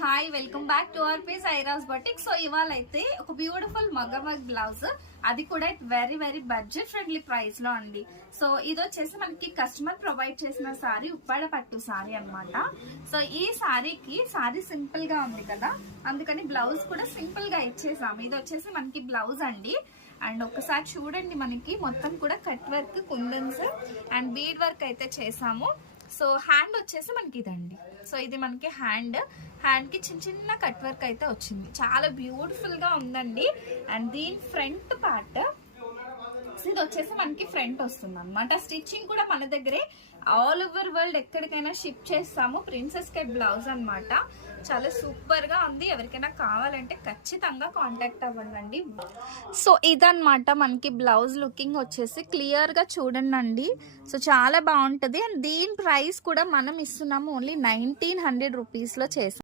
Hi welcome back to our page ఐరాస్ boutique. So ఇవాళ అయితే ఒక బ్యూటిఫుల్ మగ్గవర్క్ బ్లౌజ్, అది కూడా very very budget friendly price లో అండి. సో ఇది వచ్చేసి మనకి కస్టమర్ ప్రొవైడ్ చేసిన సారీ, ఉప్పాడ పట్టు సారీ అన్నమాట. సో ఈ సారీ సింపుల్ గా ఉంది కదా, అందుకని బ్లౌజ్ కూడా సింపుల్ గా ఇచ్చేసాము. ఇది వచ్చేసి మనకి బ్లౌజ్ అండి. అండ్ ఒకసారి చూడండి, మనకి మొత్తం కూడా cut work, kundans and bead work అయితే చేసాము. సో హ్యాండ్ వచ్చేసి మనకి ఇదండి. సో ఇది మనకి హ్యాండ్ కి చిన్న చిన్న కట్ వర్క్ అయితే వచ్చింది, చాలా బ్యూటిఫుల్ గా ఉందండి. అండ్ దీని ఫ్రంట్ పార్ట్ ఇది వచ్చేసి మనకి ఫ్రంట్ వస్తుంది అనమాట. స్టిచ్చింగ్ కూడా మన దగ్గరే ఆల్ ఓవర్ వరల్డ్ ఎక్కడికైనా షిప్ చేస్తాము. ప్రిన్సెస్ కట్ బ్లౌజ్ అనమాట, చాలా సూపర్ గా ఉంది. ఎవరికైనా కావాలంటే ఖచ్చితంగా కాంటాక్ట్ అవ్వండి. సో ఇదన్నమాట మనకి బ్లౌజ్ లుకింగ్ వచ్చేసి, క్లియర్ గా చూడండి. సో చాలా బాగుంటది. అండ్ దీని ప్రైస్ కూడా మనం ఇస్తున్నాము ఓన్లీ 1900 రూపీస్ లో చేసాం.